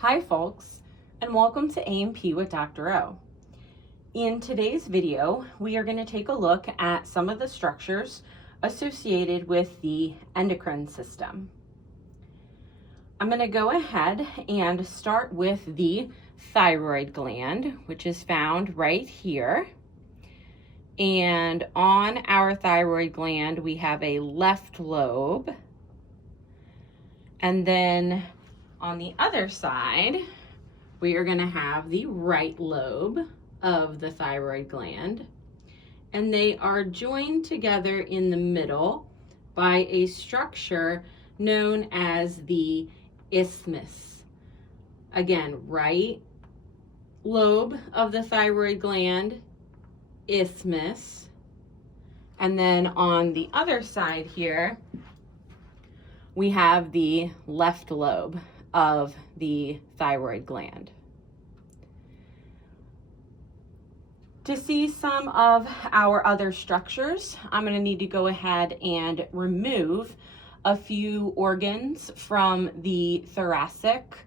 Hi folks, and welcome to A&P with Dr. O. In today's video, we are going to take a look at some of the structures associated with the endocrine system. I'm going to go ahead and start with the thyroid gland, which is found right here. And on our thyroid gland, we have a left lobe. And then on the other side, we are going to have the right lobe of the thyroid gland. And they are joined together in the middle by a structure known as the isthmus. Again, right lobe of the thyroid gland, isthmus. And then on the other side here, we have the left lobe of the thyroid gland. To see some of our other structures, I'm going to need to go ahead and remove a few organs from the thoracic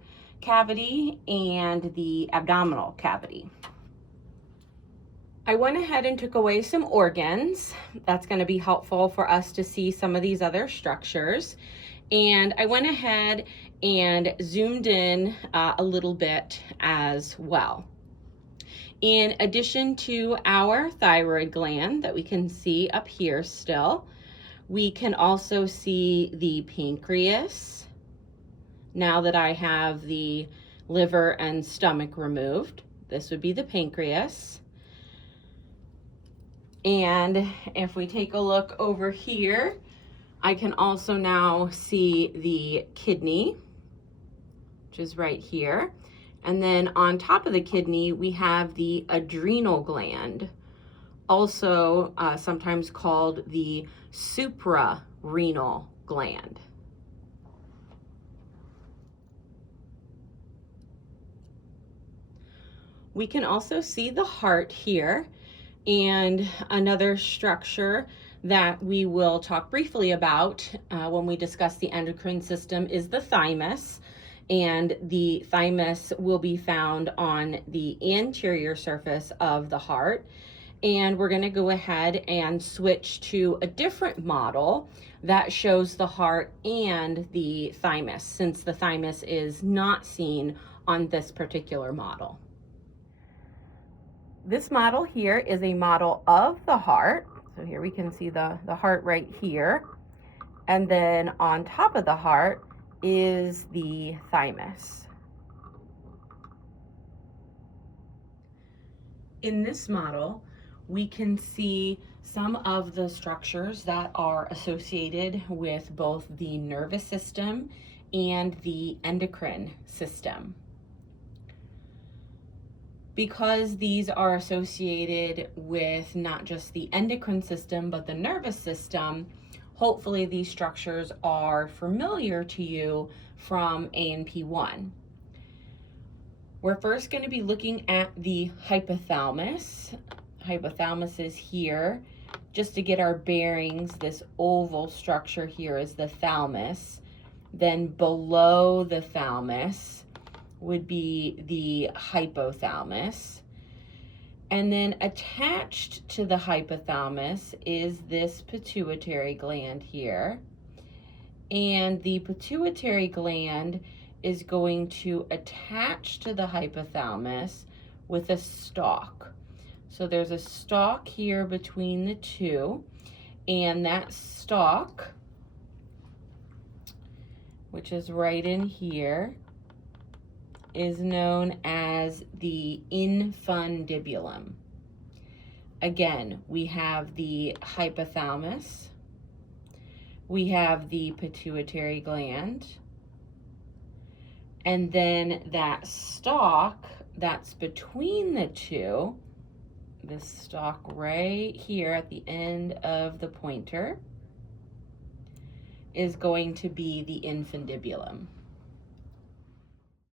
cavity and the abdominal cavity. I went ahead and took away some organs. That's going to be helpful for us to see some of these other structures. And I went ahead and zoomed in a little bit as well. In addition to our thyroid gland that we can see up here still, we can also see the pancreas. Now that I have the liver and stomach removed, this would be the pancreas. And if we take a look over here, I can also now see the kidney, which is right here. And then on top of the kidney, we have the adrenal gland, also sometimes called the suprarenal gland. We can also see the heart here, and another structure that we will talk briefly about when we discuss the endocrine system is the thymus. And the thymus will be found on the anterior surface of the heart. And we're going to go ahead and switch to a different model that shows the heart and the thymus, since the thymus is not seen on this particular model. This model here is a model of the heart. So here we can see the heart right here. And then on top of the heart is the thymus. In this model, we can see some of the structures that are associated with both the nervous system and the endocrine system. Because these are associated with not just the endocrine system, but the nervous system, hopefully these structures are familiar to you from A&P 1. We're first going to be looking at the hypothalamus. Hypothalamus is here. Just to get our bearings, this oval structure here is the thalamus. Then below the thalamus would be the hypothalamus. And then attached to the hypothalamus is this pituitary gland here. And the pituitary gland is going to attach to the hypothalamus with a stalk. So there's a stalk here between the two, and that stalk, which is right in here, is known as the infundibulum. Again, we have the hypothalamus, we have the pituitary gland, and then that stalk that's between the two, this stalk right here at the end of the pointer, is going to be the infundibulum.